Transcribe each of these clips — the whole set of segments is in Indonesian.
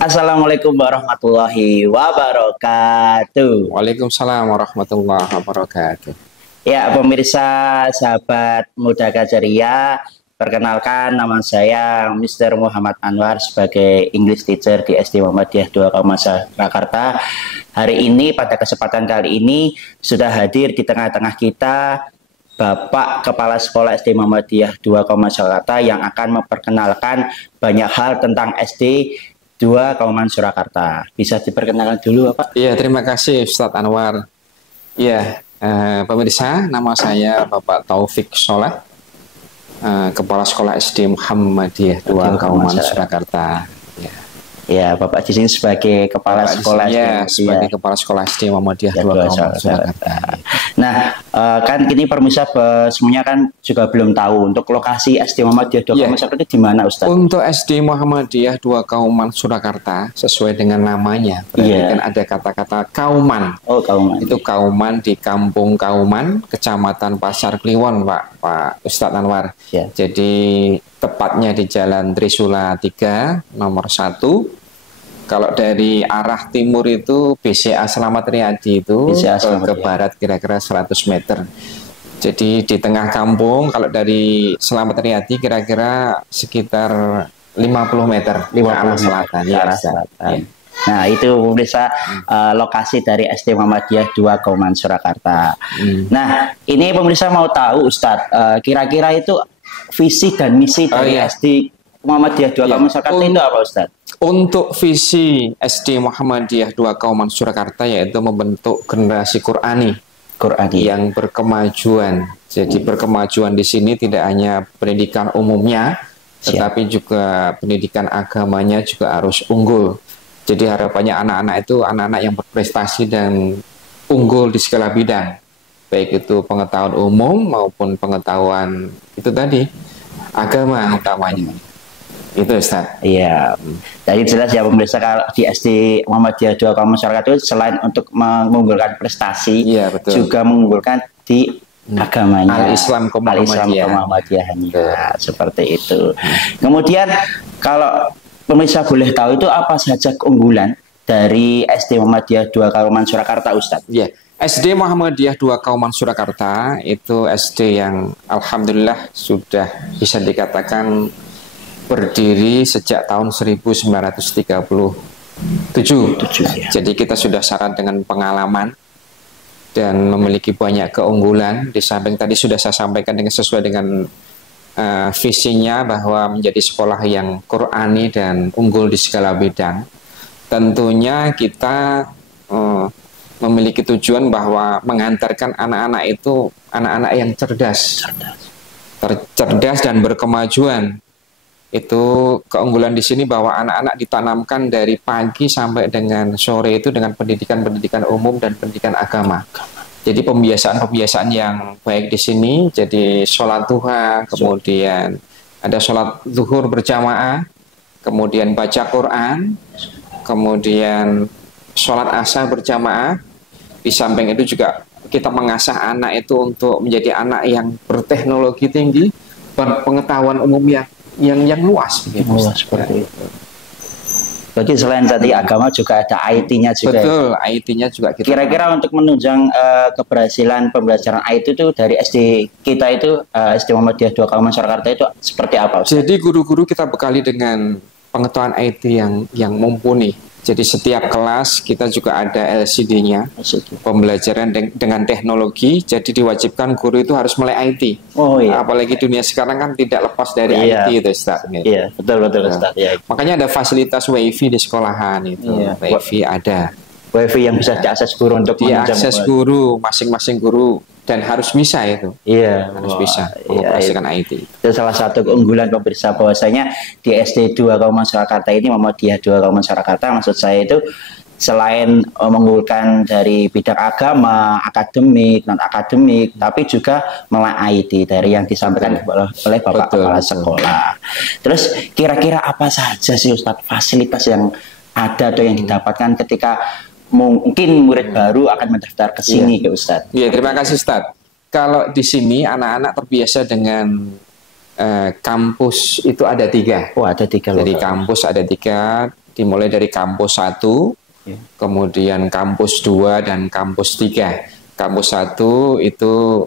Assalamualaikum warahmatullahi wabarakatuh. Waalaikumsalam warahmatullahi wabarakatuh. Ya, pemirsa sahabat Muda Gajaria, perkenalkan nama saya Mr. Muhammad Anwar sebagai English Teacher di SD Muhammadiyah 2 Jakarta. Hari ini pada kesempatan kali ini sudah hadir di tengah-tengah kita Bapak Kepala Sekolah SD Muhammadiyah 2 Jakarta yang akan memperkenalkan banyak hal tentang SD 2 Kauman Surakarta. Bisa diperkenalkan dulu, Bapak? Iya, terima kasih Ustadz Anwar. Iya, pemirsa, nama saya Bapak Taufik Sholat, Kepala Sekolah SD Muhammadiyah 2 Kauman Surakarta. Ya, Bapak di sini sebagai Kepala Sekolah SD. Ya, sebagai Kepala Sekolah SD Muhammadiyah 2 Kauman Surakarta. Nah, kan ini pemirsa semuanya kan juga belum tahu untuk lokasi SD Muhammadiyah 2 Kauman Surakarta di mana, Ustaz? Untuk SD Muhammadiyah 2 Kauman Surakarta sesuai dengan namanya, berarti kan ada kata-kata Kauman. Oh, Kauman. Itu Kauman di Kampung Kauman, Kecamatan Pasar Kliwon, Pak Ustadz Anwar. Jadi tepatnya di Jalan Trisula 3 nomor 1. Kalau dari arah timur itu BCA Slamet Riyadi itu ke barat kira-kira 100 meter. Jadi di tengah kampung, kalau dari Slamet Riyadi kira-kira sekitar 50 meter ke arah selatan. Nah, itu bisa lokasi dari SD Muhammadiyah 2 Kauman Surakarta. Nah, ini pemirsa mau tahu, Ustadz, kira-kira itu visi dan misi dari SD Muhammadiyah 2 Kauman Surakarta itu apa, Ustadz? Untuk visi SD Muhammadiyah 2 Kauman Surakarta yaitu membentuk generasi Qurani yang berkemajuan. Jadi berkemajuan di sini tidak hanya pendidikan umumnya, tetapi juga pendidikan agamanya juga harus unggul. Jadi harapannya anak-anak itu anak-anak yang berprestasi dan unggul di segala bidang, baik itu pengetahuan umum maupun pengetahuan itu tadi agama utamanya. Itu, Ustaz. Iya. Jadi jelas ya pemirsa, kalau di SD Muhammadiyah 2 Kauman Surakarta itu selain untuk mengunggulkan prestasi, juga mengunggulkan di agamanya. Al-Islam Muhammadiyah. Seperti itu. Kemudian kalau pemirsa boleh tahu itu apa saja keunggulan dari SD Muhammadiyah 2 Kauman Surakarta, Ustaz? Iya. SD Muhammadiyah 2 Kauman Surakarta itu SD yang alhamdulillah sudah bisa dikatakan berdiri sejak tahun 1937. Jadi kita sudah syarat dengan pengalaman dan memiliki banyak keunggulan. Di samping tadi sudah saya sampaikan dengan sesuai dengan visinya bahwa menjadi sekolah yang Qurani dan unggul di segala bidang. Tentunya kita memiliki tujuan bahwa mengantarkan anak-anak itu anak-anak yang cerdas dan berkemajuan. Itu keunggulan di sini bahwa anak-anak ditanamkan dari pagi sampai dengan sore itu dengan pendidikan umum dan pendidikan agama. Jadi pembiasaan yang baik di sini, jadi sholat duha, kemudian ada sholat zuhur berjamaah, kemudian baca Quran, kemudian sholat asar berjamaah. Di samping itu juga kita mengasah anak itu untuk menjadi anak yang berteknologi tinggi, berpengetahuan umum yang luas, seperti itu. Jadi selain tadi agama juga ada IT-nya juga. Betul, IT-nya juga kita. Kira-kira untuk menunjang keberhasilan pembelajaran IT itu dari SD kita itu SD Muhammadiyah 2 Kauman Surakarta itu seperti apa, Ustaz? Jadi guru-guru kita bekali dengan pengetahuan IT yang mumpuni. Jadi setiap kelas kita juga ada LCD-nya, pembelajaran dengan teknologi. Jadi diwajibkan guru itu harus mulai IT. Apalagi dunia sekarang kan tidak lepas dari IT itu, Ustaz. Iya, betul Ustaz. Makanya ada fasilitas WiFi di sekolahan itu. WiFi ada. WiFi yang bisa diakses guru untuk diakses guru, masing-masing guru. Dan harus bisa itu. Harus bisa mengoperasikan IT. Itu salah satu keunggulan pemirsa, bahwasanya di SD 2 Kauman Surakarta ini, Muhammadiyah 2 Kauman Surakarta, maksud saya itu selain mengunggulkan dari bidang agama, akademik, non akademik, tapi juga mulai IT dari yang disampaikan oleh Bapak Kepala Sekolah. Terus kira-kira apa saja sih, Ustadz, fasilitas yang ada atau yang didapatkan ketika mungkin murid baru akan mendaftar ke sini, ke Ustadz? Iya, terima kasih, Ustadz. Kalau di sini anak-anak terbiasa dengan kampus itu ada 3. Oh, ada 3. Jadi kampus ada 3. dimulai dari kampus 1, kemudian kampus 2 dan kampus 3. Kampus 1 itu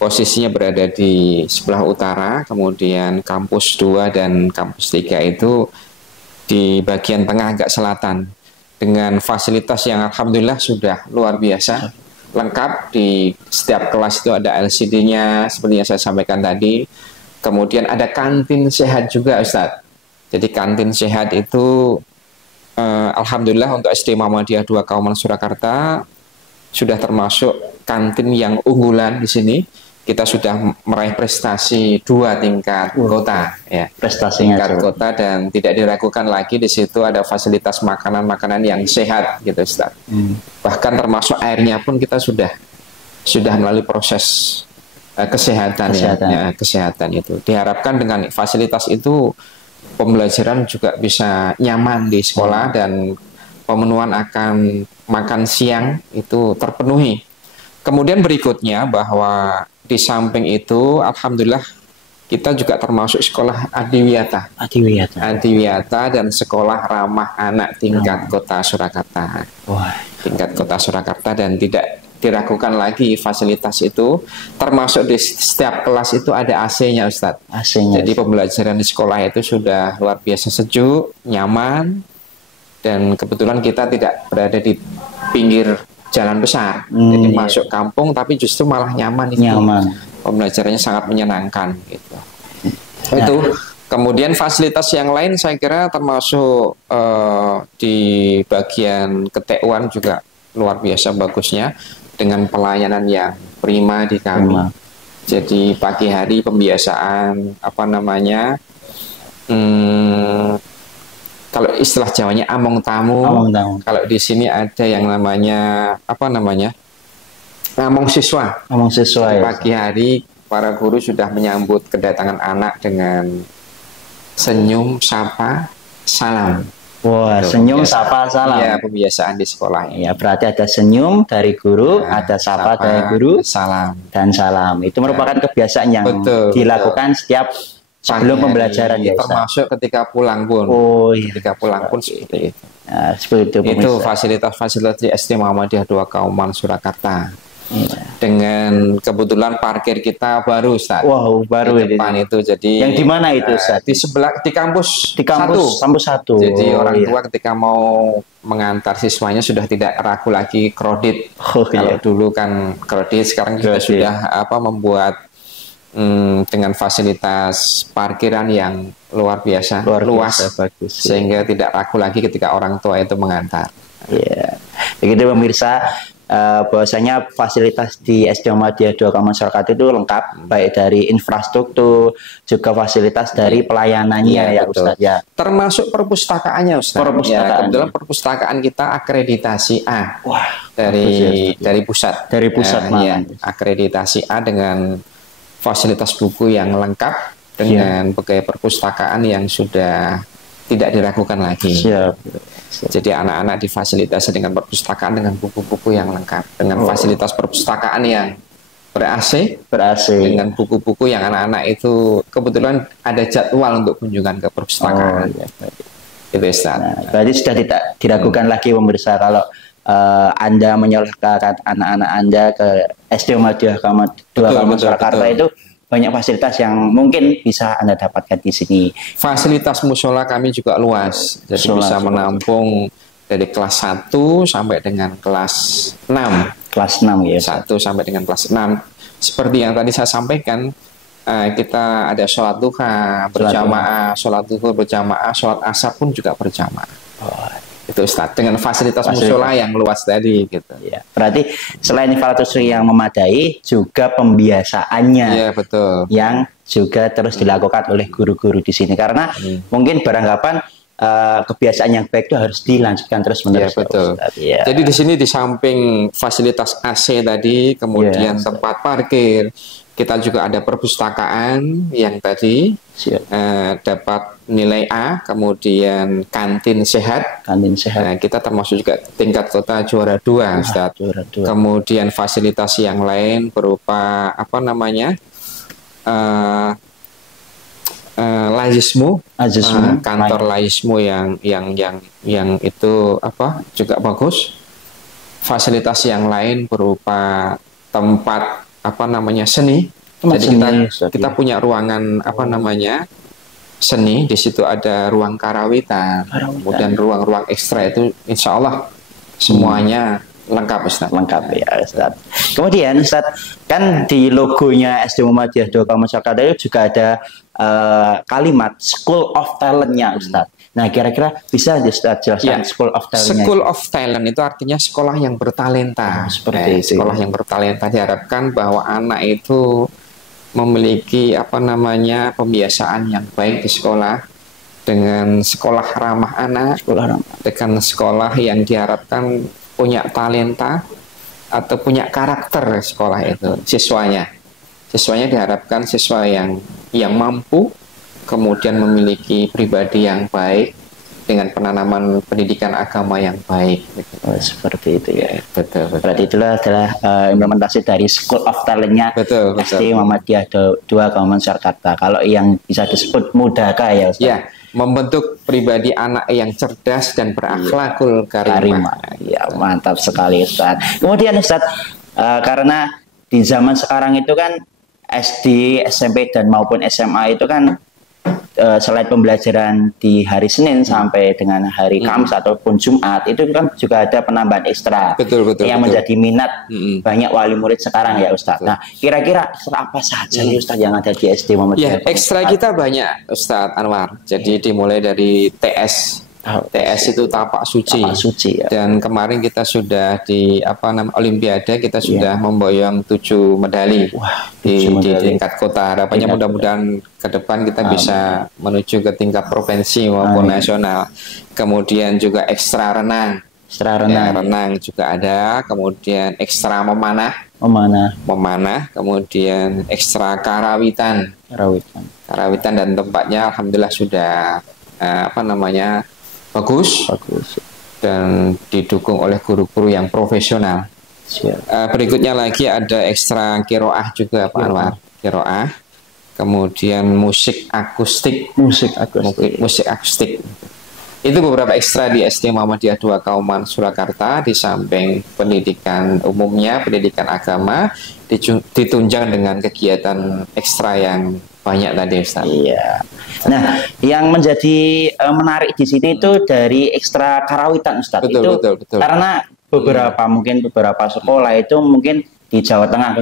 posisinya berada di sebelah utara, kemudian kampus 2 dan kampus 3 itu di bagian tengah agak selatan, dengan fasilitas yang alhamdulillah sudah luar biasa, lengkap. Di setiap kelas itu ada LCD-nya seperti yang saya sampaikan tadi. Kemudian ada kantin sehat juga, Ustadz. Jadi kantin sehat itu alhamdulillah untuk SD Muhammadiyah 2 Kauman Surakarta sudah termasuk kantin yang unggulan di sini. Kita sudah meraih prestasi 2 tingkat kota, ya. Prestasinya tingkat kota, dan tidak diragukan lagi di situ ada fasilitas makanan-makanan yang sehat, gitu, Ustaz. Bahkan termasuk airnya pun kita sudah melalui proses kesehatan. Kesehatan itu diharapkan dengan fasilitas itu pembelajaran juga bisa nyaman di sekolah dan pemenuhan akan makan siang itu terpenuhi. Kemudian berikutnya bahwa di samping itu, alhamdulillah kita juga termasuk sekolah adiwiyata dan sekolah ramah anak tingkat kota Surakarta. Tingkat kota Surakarta, dan tidak diragukan lagi fasilitas itu, termasuk di setiap kelas itu ada AC-nya, Ustadz. Jadi pembelajaran di sekolah itu sudah luar biasa sejuk, nyaman, dan kebetulan kita tidak berada di pinggir jalan besar, jadi masuk kampung, tapi justru malah nyaman. Pembelajarannya sangat menyenangkan, gitu. Itu. Kemudian fasilitas yang lain saya kira termasuk di bagian ke-TU juga luar biasa bagusnya, dengan pelayanan yang prima di kami. Jadi pagi hari pembiasaan kalau istilah Jawanya among tamu. Kalau di sini ada yang namanya among siswa. Jadi pagi hari para guru sudah menyambut kedatangan anak dengan senyum, sapa, salam. Senyum, sapa, salam. Iya, pembiasaan di sekolah. Ya, berarti ada senyum dari guru, ada sapa dari guru, salam. Dan salam. Itu merupakan kebiasaan yang dilakukan setiap sebelum pembelajaran, ya, termasuk ketika pulang pun. Ketika pulang pun seperti itu. Nah, seperti itu. Itu fasilitas-fasilitas di SD Muhammadiyah 2 Kauman Surakarta. Dengan kebetulan parkir kita baru, Ustaz. Baru di depan itu. Jadi yang di mana itu, Ustaz? Di sebelah, di kampus 1. Jadi orang tua ketika mau mengantar siswanya sudah tidak ragu lagi kredit. Kalau dulu kan kredit, sekarang kita sudah membuat dengan fasilitas parkiran yang luar biasa, luas, bagus, sehingga tidak ragu lagi ketika orang tua itu mengantar. Begitu pemirsa, bahwasanya fasilitas di SD Muhammadiyah 2 Kauman Surakarta itu lengkap, baik dari infrastruktur, juga fasilitas dari pelayanannya, Ustaz. Termasuk perpustakaannya, Ustaz. Kebetulan perpustakaan kita akreditasi A. Dari pusat. Akreditasi A dengan fasilitas buku yang lengkap, dengan berbagai perpustakaan yang sudah tidak diragukan lagi. Jadi anak-anak difasilitasi dengan perpustakaan, dengan buku-buku yang lengkap, dengan fasilitas perpustakaan yang ber-AC, dengan buku-buku yang anak-anak itu kebetulan ada jadwal untuk kunjungan ke perpustakaan. Itu, Ustaz. Berarti sudah tidak diragukan lagi pemirsa, kalau Anda menyerahkan anak-anak Anda ke SD Muhammadiyah 2 Kauman Surakarta, itu banyak fasilitas yang mungkin bisa Anda dapatkan di sini. Fasilitas musola kami juga luas, jadi bisa menampung dari kelas 1 sampai dengan kelas 6. Kelas 6, ya. 1 sampai dengan kelas 6. Seperti yang tadi saya sampaikan, kita ada sholat duha berjamaah, sholat duhur berjamaah, sholat asar pun juga berjamaah. Itu, Ustaz, dengan fasilitas musola yang luas tadi, gitu. Berarti selain infrastruktur yang memadai, juga pembiasaannya yang juga terus dilakukan oleh guru-guru di sini, karena mungkin beranggapan kebiasaan yang baik itu harus dilanjutkan terus-menerus. Jadi di sini di samping fasilitas AC tadi, kemudian tempat parkir, kita juga ada perpustakaan yang tadi dapat nilai A, kemudian kantin sehat. Kita termasuk juga tingkat kota juara 2, Ustaz. Kemudian fasilitas yang lain berupa Laismu, Azismu, kantor Laismu yang itu apa juga bagus. Fasilitas yang lain berupa tempat apa namanya seni. Jadi kita punya ruangan apa namanya seni. Di situ ada ruang karawitan, kemudian ruang-ruang ekstra itu insya Allah semuanya lengkap Ustaz. Lengkap ya Ustaz. Kemudian Ustaz, kan di logonya SD Muhammadiyah 2 Jakarta itu juga ada kalimat School of Talent-nya Ustaz. Nah, kira-kira bisa Ustaz jelaskan School of Talent-nya? School of Talent itu artinya sekolah yang bertalenta. Seperti itu. Sekolah yang bertalenta diharapkan bahwa anak itu memiliki apa namanya pembiasaan yang baik di sekolah, dengan sekolah ramah anak, dengan sekolah yang diharapkan punya talenta atau punya karakter sekolah itu siswanya diharapkan siswa yang mampu, kemudian memiliki pribadi yang baik dengan penanaman pendidikan agama yang baik. Oh, seperti itu ya. Betul. Berarti itulah adalah implementasi dari School of Talent-nya SD Muhammadiyah 2 Jakarta. Kalau yang bisa disebut Mudaka ya Ustaz. Ya, membentuk pribadi anak yang cerdas dan berakhlakul karimah. Ya, mantap sekali Ustaz. Kemudian Ustaz, karena di zaman sekarang itu kan SD, SMP dan maupun SMA itu kan selain pembelajaran di hari Senin sampai dengan hari Kamis ataupun Jumat, itu kan juga ada penambahan ekstra yang menjadi minat banyak wali murid sekarang ya Ustaz. Nah, kira-kira apa saja Ustaz yang ada di SD Muhammadiyah? Ya, ekstra kita banyak Ustaz Anwar. Jadi dimulai dari TS. TS itu tapak suci. Ya. Dan kemarin kita sudah di Olimpiade kita sudah memboyong 7 medali. Di tingkat kota. Harapannya mudah-mudahan ke depan kita bisa menuju ke tingkat provinsi maupun nasional. Kemudian juga ekstra renang. Renang juga ada. Kemudian ekstra memanah. Kemudian ekstra karawitan dan tempatnya alhamdulillah sudah bagus dan didukung oleh guru-guru yang profesional. Berikutnya lagi ada ekstra kiroah juga Pak Anwar, kiroah. Kemudian musik akustik. Itu beberapa ekstra di SD Muhammadiyah 2 Kauman Surakarta. Di samping pendidikan umumnya, pendidikan agama, ditunjang dengan kegiatan ekstra yang banyak tadi Ustaz. Iya. Nah, yang menjadi menarik di sini itu dari ekstra karawitan Ustaz. Betul. Karena beberapa sekolah itu mungkin di Jawa Tengah,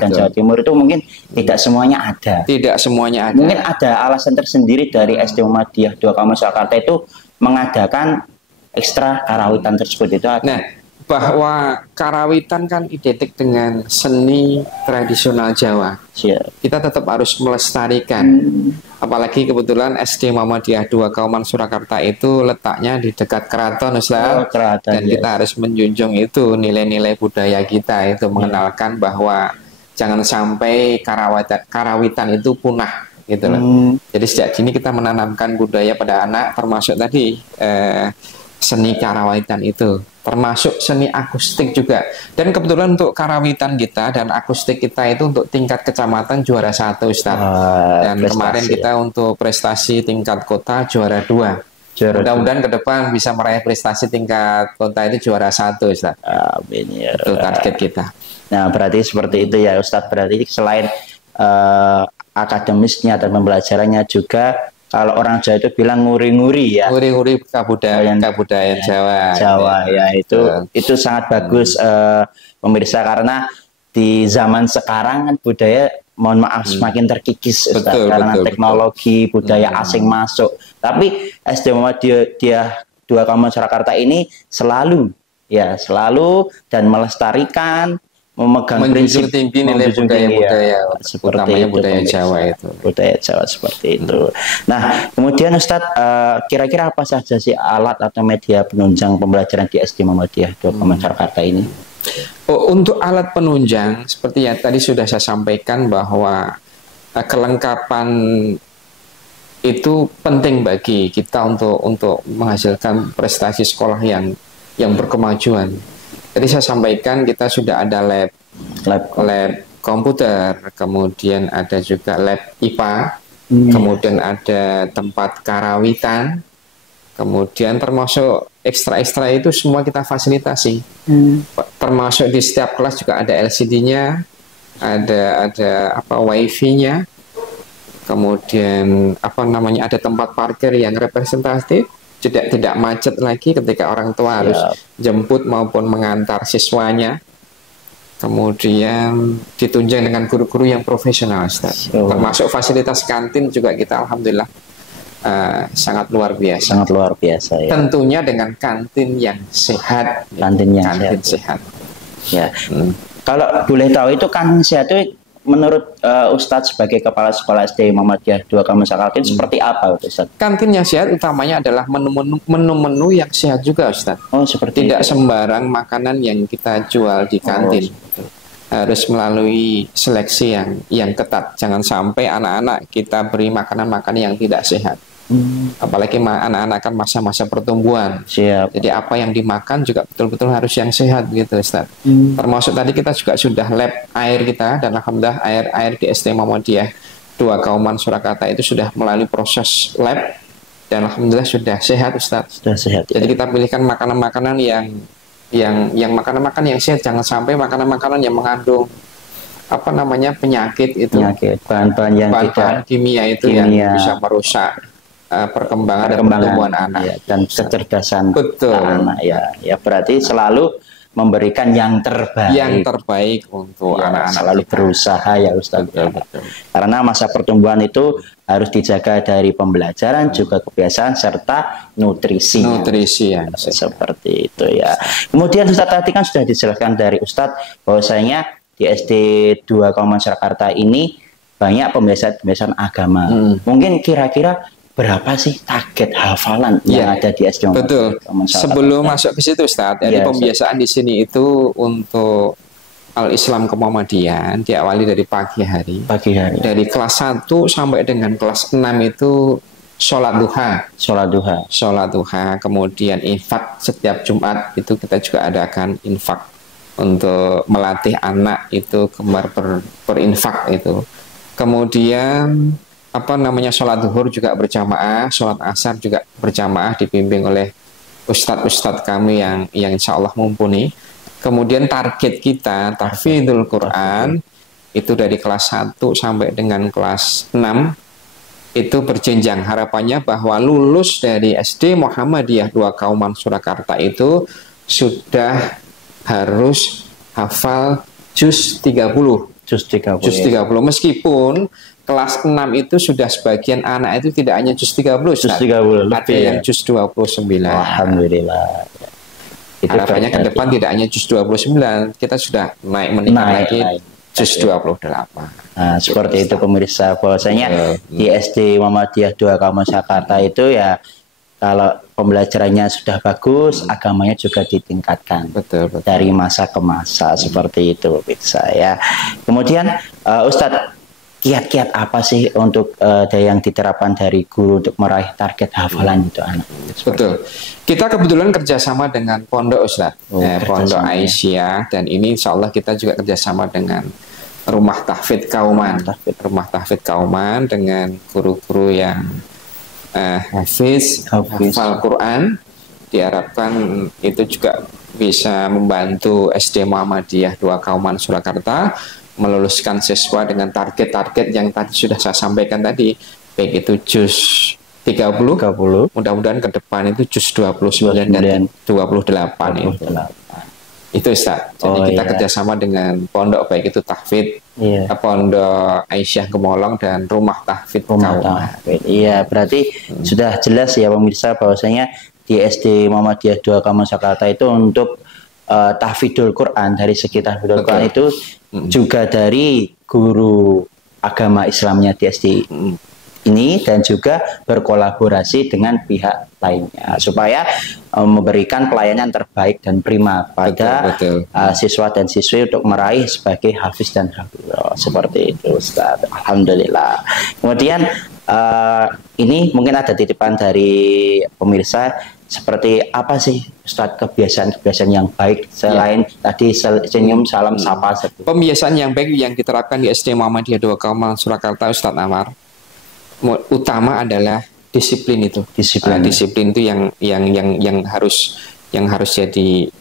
dan Jawa Timur itu mungkin tidak semuanya ada. Mungkin ada alasan tersendiri dari SD Muhammadiyah 2 Jakarta itu mengadakan ekstra karawitan tersebut itu. Nah, bahwa karawitan kan identik dengan seni tradisional Jawa. Kita tetap harus melestarikan. Apalagi kebetulan SD Muhammadiyah 2 Kauman Surakarta itu letaknya di dekat keraton Ustaz. Dan kita harus menjunjung itu nilai-nilai budaya kita itu, mengenalkan bahwa jangan sampai karawitan itu punah gitu loh. Jadi sejak dini kita menanamkan budaya pada anak, termasuk tadi seni karawitan itu, termasuk seni akustik juga. Dan kebetulan untuk karawitan kita dan akustik kita itu untuk tingkat kecamatan juara 1 Ustaz. Dan kemarin kita untuk prestasi tingkat kota juara 2. Mudah-mudahan ke depan bisa meraih prestasi tingkat kota itu juara 1 Ustaz. Amin ya. Itu target kita. Nah, berarti seperti itu ya Ustaz. Berarti selain akademisnya dan pembelajarannya juga, kalau orang Jawa itu bilang nguri-nguri ya. Nguri-nguri kebudayaan Jawa. Ya, itu sangat bagus pemirsa, karena di zaman sekarang kan budaya, mohon maaf, semakin terkikis Ustaz, karena teknologi budaya asing masuk. Tapi SD Muhammadiyah 2 Kauman Surakarta ini selalu dan melestarikan, memegang prinsip tinggi nilai budaya seperti itu, budaya Jawa itu. Budaya Jawa seperti itu. Nah, kemudian Ustadz, kira-kira apa saja sih alat atau media penunjang pembelajaran di SD Muhammadiyah 2 Kauman Surakarta ini? Untuk alat penunjang, seperti yang tadi sudah saya sampaikan bahwa kelengkapan itu penting bagi kita untuk menghasilkan prestasi sekolah yang berkemajuan. Tadi saya sampaikan kita sudah ada lab komputer, kemudian ada juga lab IPA, kemudian ada tempat karawitan, kemudian termasuk ekstra-ekstra itu semua kita fasilitasi. Termasuk di setiap kelas juga ada LCD-nya, ada wifi-nya, kemudian ada tempat parkir yang representatif, tidak macet lagi ketika orang tua harus jemput maupun mengantar siswanya. Kemudian ditunjang dengan guru-guru yang profesional, Ustaz. Termasuk fasilitas kantin juga kita alhamdulillah sangat luar biasa. Sangat luar biasa ya. Tentunya dengan kantin yang sehat. Kantin yang sehat. Ya. Kalau boleh tahu itu kantin sehat itu menurut Ustadz sebagai kepala sekolah SD Muhammadiyah 2 Kampung Jakarta seperti apa Ustadz? Kantin yang sehat utamanya adalah menu-menu yang sehat juga, Ustadz. Oh, seperti tidak itu. Sembarang makanan yang kita jual di kantin. Harus melalui seleksi yang ketat. Jangan sampai anak-anak kita beri makanan-makanan yang tidak sehat. Apalagi anak-anak kan masa-masa pertumbuhan. Siap. Jadi apa yang dimakan juga betul-betul harus yang sehat gitu, Ustaz. Termasuk tadi kita juga sudah lab air kita, dan alhamdulillah air di SD Muhammadiyah 2 Kauman Surakarta itu sudah melalui proses lab dan alhamdulillah sudah sehat, Ustaz. Sudah sehat. Jadi kita pilihkan makanan-makanan yang makanan-makanan yang sehat, jangan sampai makanan-makanan yang mengandung penyakit itu, bahan-bahan yang bahan kimia itu yang bisa merusak perkembangan dan pertumbuhan anak dan kecerdasan anak. Ya berarti selalu memberikan yang terbaik untuk anak-anak, selalu kita berusaha ya Ustaz. Betul. Karena masa pertumbuhan itu harus dijaga dari pembelajaran juga kebiasaan serta nutrisi yang seperti itu ya. Kemudian Ustaz tadi kan sudah dijelaskan dari Ustadz bahwasanya di SD 2 Kauman Surakarta ini banyak pembiasaan agama. Mungkin kira-kira berapa sih target hafalan yang ada di SD? Betul. Sebelum masuk ke situ, Ustaz, jadi pembiasaan di sini itu untuk Al-Islam Kemuhammadian diawali dari pagi hari. Dari kelas 1 sampai dengan kelas 6 itu sholat duha. Kemudian infak setiap Jumat itu kita juga adakan infak untuk melatih anak itu gemar berinfak itu. Kemudian sholat zuhur juga berjamaah, sholat asar juga berjamaah dibimbing oleh ustadz-ustadz kami yang insya Allah mumpuni. Kemudian target kita tahfidzul Quran itu dari kelas 1 sampai dengan kelas 6 itu berjenjang. Harapannya bahwa lulus dari SD Muhammadiyah 2 Kauman Surakarta itu sudah harus hafal juz 30. Meskipun kelas 6 itu sudah sebagian anak itu tidak hanya juz 30, ada yang juz 29. Alhamdulillah. Harapannya ke depan tidak hanya juz 29, kita sudah meningkat lagi juz 28. Nah, seperti itu pemirsa, bahwasanya di SD Muhammadiyah 2 Kauman Surakarta itu ya kalau pembelajarannya sudah bagus, agamanya juga ditingkatkan. Betul. Dari masa ke masa seperti itu pemirsa ya. Kemudian Ustadz, kiat-kiat apa sih untuk yang diterapkan dari guru untuk meraih target hafalan itu anak? Betul. Kita kebetulan kerjasama dengan Pondok Ustadz, Pondok Aisyah, dan ini insya Allah kita juga kerjasama dengan Rumah Tahfidz Kauman dengan guru-guru yang hafal Quran. Diharapkan itu juga bisa membantu SD Muhammadiyah 2 Kauman Surakarta meluluskan siswa dengan target-target yang tadi sudah saya sampaikan tadi, baik itu juz 30. Mudah-mudahan ke depan itu juz 29 dan 28 itu Ustaz. Jadi kita kerjasama dengan pondok, baik itu tahfidz, Pondok Aisyah Gemolong dan Rumah Tahfidz Kauman. Iya, berarti sudah jelas ya pemirsa bahwasanya di SD Muhammadiyah 2 Kauman Surakarta itu untuk tahfidzul Quran, dari segi tahfidzul Quran itu juga dari guru agama Islamnya di SD ini dan juga berkolaborasi dengan pihak lainnya supaya memberikan pelayanan terbaik dan prima pada siswa dan siswi untuk meraih sebagai hafiz dan hafizah. Seperti itu Ustaz. Alhamdulillah. Kemudian ini mungkin ada titipan dari pemirsa, seperti apa sih Ustaz kebiasaan-kebiasaan yang baik selain tadi senyum, salam, sapa? Pembiasaan yang baik yang diterapkan di SD Muhammadiyah 2 Kauman Surakarta, Ustaz Anwar. utama adalah disiplin itu. Disiplin. Disiplin itu yang harus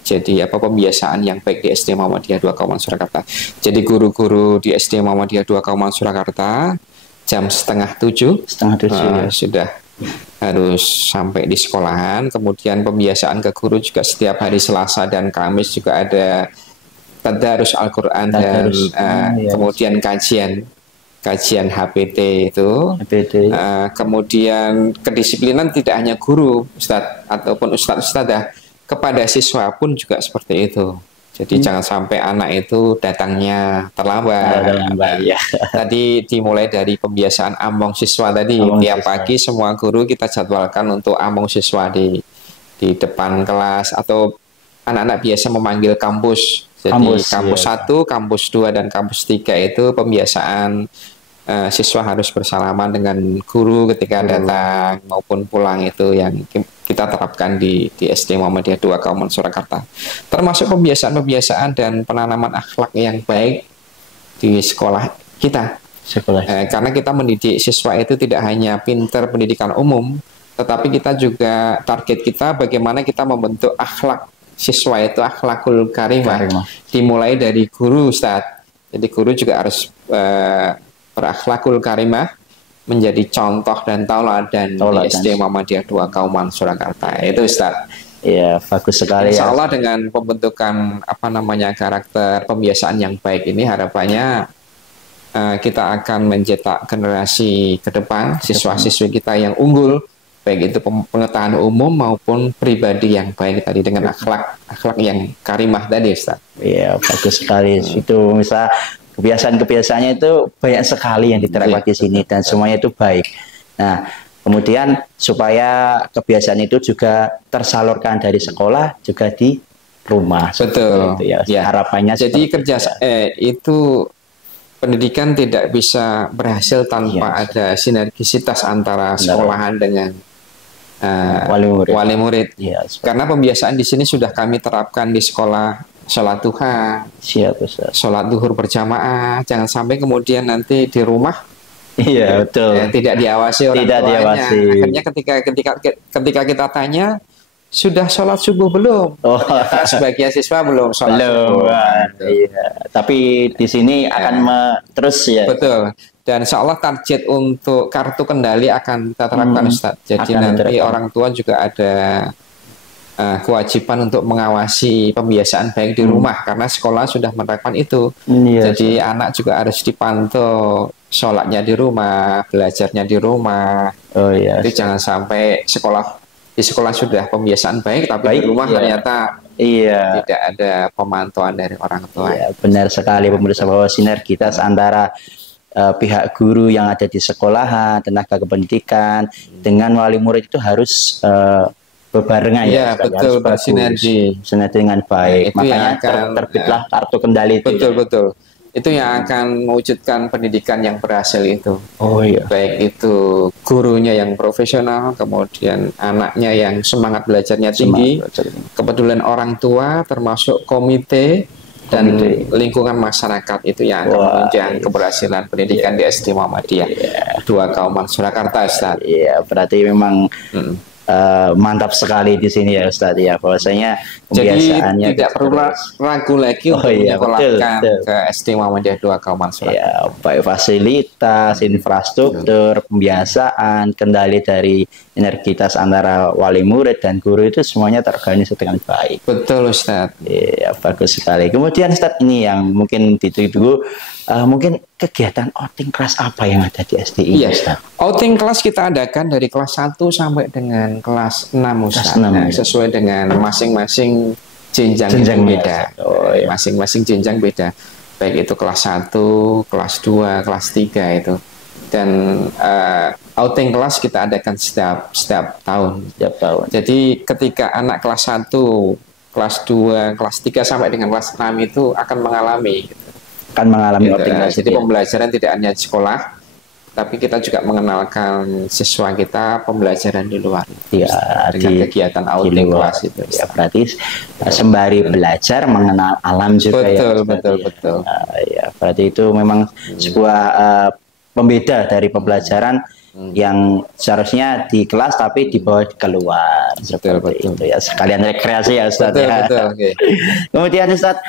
jadi apa, pembiasaan yang baik di SD Muhammadiyah 2 Kauman Surakarta. Jadi guru-guru di SD Muhammadiyah 2 Kauman Surakarta jam setengah tujuh ya. Sudah harus sampai di sekolahan. Kemudian pembiasaan ke guru juga setiap hari Selasa dan Kamis juga ada tadarus Al-Quran dan kemudian kajian HPT itu. Kemudian kedisiplinan tidak hanya guru, Ustadz ataupun Ustadz-Ustadzah, kepada siswa pun juga seperti itu. Jadi jangan sampai anak itu datangnya terlambat. Ya. Tadi dimulai dari pembiasaan among siswa tadi. Tiap pagi semua guru kita jadwalkan untuk among siswa di depan kelas, atau anak-anak biasa memanggil kampus. Jadi kampus 1, kampus 2, dan kampus 3 itu pembiasaan siswa harus bersalaman dengan guru ketika datang maupun pulang, itu yang kita terapkan di SD Muhammadiyah 2 Kauman Surakarta. Termasuk pembiasaan-pembiasaan dan penanaman akhlak yang baik di sekolah kita. Karena kita mendidik siswa itu tidak hanya pinter pendidikan umum, tetapi kita juga target kita bagaimana kita membentuk akhlak siswa itu akhlakul karimah. Dimulai dari guru, Ustadz. Jadi guru juga harus berakhlakul karimah, menjadi contoh dan tauladan di SD Muhammadiyah 2 Kauman Surakarta. Itu, Ustaz. Ya, bagus sekali. Insya Allah dengan pembentukan karakter pembiasaan yang baik ini, harapannya kita akan mencetak generasi ke depan, siswa-siswi kita yang unggul, baik itu pengetahuan umum maupun pribadi yang baik tadi, dengan akhlak yang karimah tadi, Ustaz. Iya, bagus sekali. Itu misal kebiasaan-kebiasaannya itu banyak sekali yang diterapkan di sini, dan semuanya itu baik. Nah, kemudian supaya kebiasaan itu juga tersalurkan dari sekolah juga di rumah. Betul. Itu ya. Harapannya. Jadi itu pendidikan tidak bisa berhasil tanpa ada sinergisitas antara sekolahan dengan wali murid. Karena pembiasaan di sini sudah kami terapkan di sekolah. Sholat duha, sholat duhur berjamaah, jangan sampai kemudian nanti di rumah betul. Tidak diawasi orang tuanya. Akhirnya ketika kita tanya, sudah sholat subuh belum? Sebagian siswa belum sholat subuh. Tapi di sini akan terus ya. Betul. Dan insya Allah target untuk kartu kendali akan kita terapkan, Ustaz. Jadi nanti orang tua juga ada kewajiban untuk mengawasi pembiasaan baik di rumah, karena sekolah sudah menerapkan itu. Jadi anak juga harus dipantau sholatnya di rumah, belajarnya di rumah. Jadi jangan sampai di sekolah sudah pembiasaan baik, tapi di rumah ternyata tidak ada pemantauan dari orang tua. Benar sekali pemirsa, bahwa sinergitas antara pihak guru yang ada di sekolahan, tenaga kependidikan dengan wali murid itu harus berbarengan, betul, bersinergi dengan baik. Makanya terbitlah kartu kendali itu. Betul. Itu yang akan mewujudkan pendidikan yang berhasil itu. Baik itu gurunya yang profesional, kemudian anaknya yang semangat belajarnya tinggi, kepedulian orang tua, termasuk komite dan lingkungan masyarakat, itu yang akan menunjang keberhasilan pendidikan di SD Muhammadiyah 2 Kauman Surakarta, Ustaz. Berarti memang mantap sekali di sini ya, Ustadz ya, bahwasanya pembiasaannya jadi tidak perlu ragu lagi untuk menyekolahkan ke SD Muhammadiyah 2 Kauman Surakarta. Baik fasilitas, infrastruktur, pembiasaan, kendali dari sinergitas antara wali murid dan guru itu semuanya terorganisir dengan baik. Betul, Ustadz. Bagus sekali. Kemudian Ustadz, ini yang mungkin ditunggu, mungkin kegiatan outing kelas apa yang ada di SD ini, Ustaz? Outing kelas kita adakan dari kelas 1 sampai dengan kelas 6, Ustaz. Sesuai dengan masing-masing jenjang beda. Masing-masing jenjang beda. Baik itu kelas 1, kelas 2, kelas 3 itu. Dan outing kelas kita adakan setiap tahun. Jadi ketika anak kelas 1, kelas 2, kelas 3 sampai dengan kelas 6 itu akan mengalami outing kelas. Jadi pembelajaran tidak hanya di sekolah, tapi kita juga mengenalkan siswa kita pembelajaran di luar. Dengan kegiatan outing kelas itu. Berarti sembari belajar mengenal alam juga. Betul. Berarti itu memang sebuah pembeda dari pembelajaran yang seharusnya di kelas tapi dibawa keluar. Betul, betul. Itu ya, sekalian rekreasi ya Ustadz. Betul, Ya. betul. Okay. Kemudian Ustadz,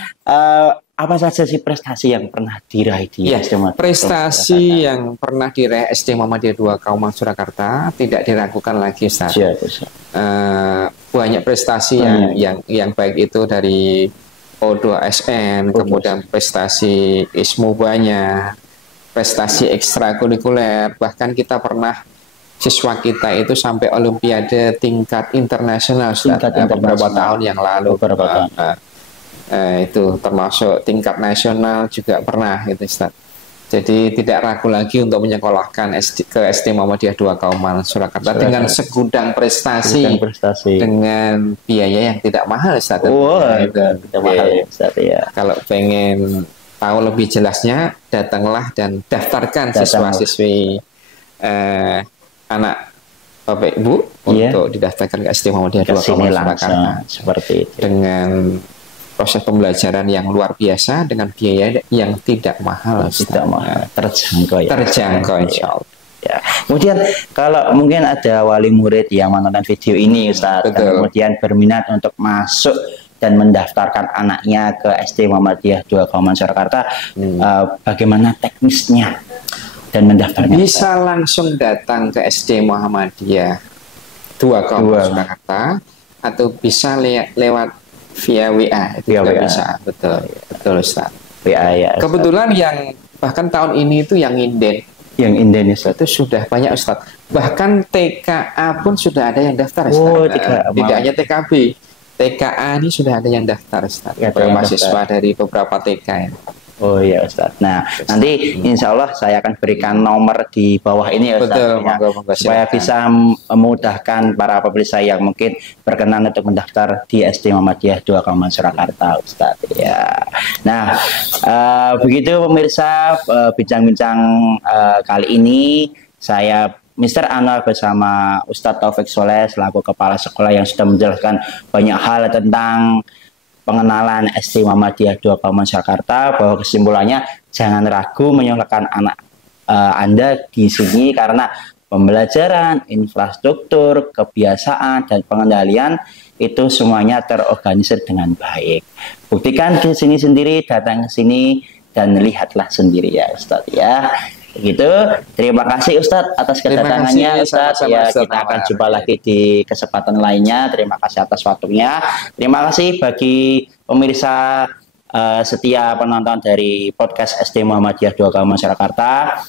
apa saja sih prestasi yang pernah diraih di Ya, SD Muhammadiyah prestasi yang pernah diraih SD Muhammadiyah 2 Kauman Surakarta tidak diragukan lagi, Ustaz. Ya, Banyak prestasi yang baik itu dari O2SN, kemudian prestasi ISMU banyak, prestasi ekstrakurikuler, bahkan kita pernah siswa kita itu sampai olimpiade tingkat internasional beberapa tahun yang lalu. Itu termasuk tingkat nasional juga pernah gitu, Ustaz. Jadi tidak ragu lagi untuk menyekolahkan ke SD Muhammadiyah 2 Kauman Surakarta dengan segudang prestasi dengan biaya yang tidak mahal, Ustaz. Tidak mahal ya, Ustaz, ya. Kalau pengen tahu lebih jelasnya, datanglah dan daftarkan siswa-siswi anak Bapak Ibu untuk didaftarkan ke SD Muhammadiyah 2 Kauman Surakarta. Seperti itu. Dengan proses pembelajaran yang luar biasa dengan biaya yang tidak mahal, terjangkau ya. Terjangkau, insya Allah. Ya. Kemudian kalau mungkin ada wali murid yang menonton video ini, Ustaz, kemudian berminat untuk masuk dan mendaftarkan anaknya ke SD Muhammadiyah 2 Kauman Surakarta, bagaimana teknisnya dan mendaftarnya? Bisa langsung datang ke SD Muhammadiyah 2 Kauman Surakarta atau bisa lewat via WA itu juga bisa. Betul Ustaz. WA ya. Ustaz. Kebetulan yang bahkan tahun ini itu yang inden itu sudah banyak, Ustaz. Bahkan TKA pun sudah ada yang daftar, Ustaz. Tidak hanya TKB, TKA ini sudah ada yang daftar, Ustaz. Mahasiswa dari beberapa TK ini. Oh iya Ustaz. Nah, nanti insya Allah saya akan berikan nomor di bawah ini ya Ustaz. Supaya bisa memudahkan para pemirsa yang mungkin berkenan untuk mendaftar di SD Muhammadiyah 2 Kauman Surakarta, Ustaz. Ya. Nah, begitu pemirsa bincang-bincang kali ini saya Mr. Anwar bersama Ustadz Taufik Soleh selaku kepala sekolah yang sudah menjelaskan banyak hal tentang pengenalan SD Muhammadiyah 2 Kauman Surakarta, bahwa kesimpulannya jangan ragu menyekolahkan anak Anda di sini karena pembelajaran, infrastruktur, kebiasaan dan pengendalian itu semuanya terorganisir dengan baik. Buktikan di sini sendiri, datang ke sini dan lihatlah sendiri ya Ustadz ya. Begitu. Terima kasih Ustadz atas kedatangannya Ustadz. Ya, kita akan jumpa lagi di kesempatan lainnya. Terima kasih atas waktunya. Terima kasih bagi pemirsa setia penonton dari podcast SD Muhammadiyah 2 Kauman Surakarta.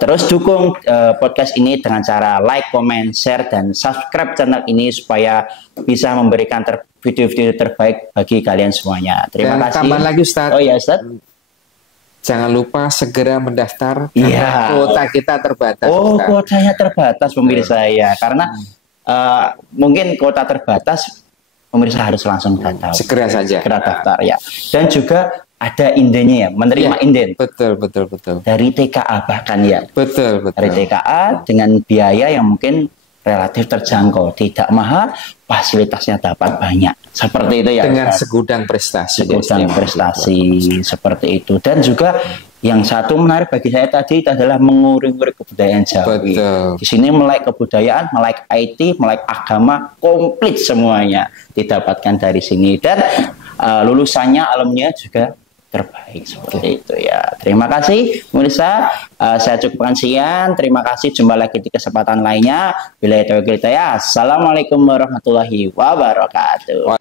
Terus dukung podcast ini dengan cara like, comment, share, dan subscribe channel ini supaya bisa memberikan video-video terbaik bagi kalian semuanya. Terima kasih. Tambah lagi Ustadz. Oh ya Ustadz. Jangan lupa segera mendaftar karena kuota kita terbatas. Kuotanya terbatas pemirsa ya. Karena mungkin kuota terbatas, pemirsa harus langsung daftar. Segera saja. Segera daftar ya. Dan juga ada indennya ya, menerima inden. Betul. Dari TKA bahkan ya. Betul. Dari TKA dengan biaya yang mungkin relatif terjangkau, tidak mahal, fasilitasnya dapat banyak. Seperti itu ya. Dengan segudang prestasi. Seperti itu. Dan juga yang satu menarik bagi saya tadi adalah mengurik-ngurik kebudayaan Jawi. Di sini melek kebudayaan, melek IT, melek agama, komplit semuanya didapatkan dari sini. Dan lulusannya, alumni juga terbaik seperti itu ya. Terima kasih pemirsa, saya cukupkan sekian. Terima kasih, jumpa lagi di kesempatan lainnya. Bila itu kita ya. Assalamualaikum warahmatullahi wabarakatuh.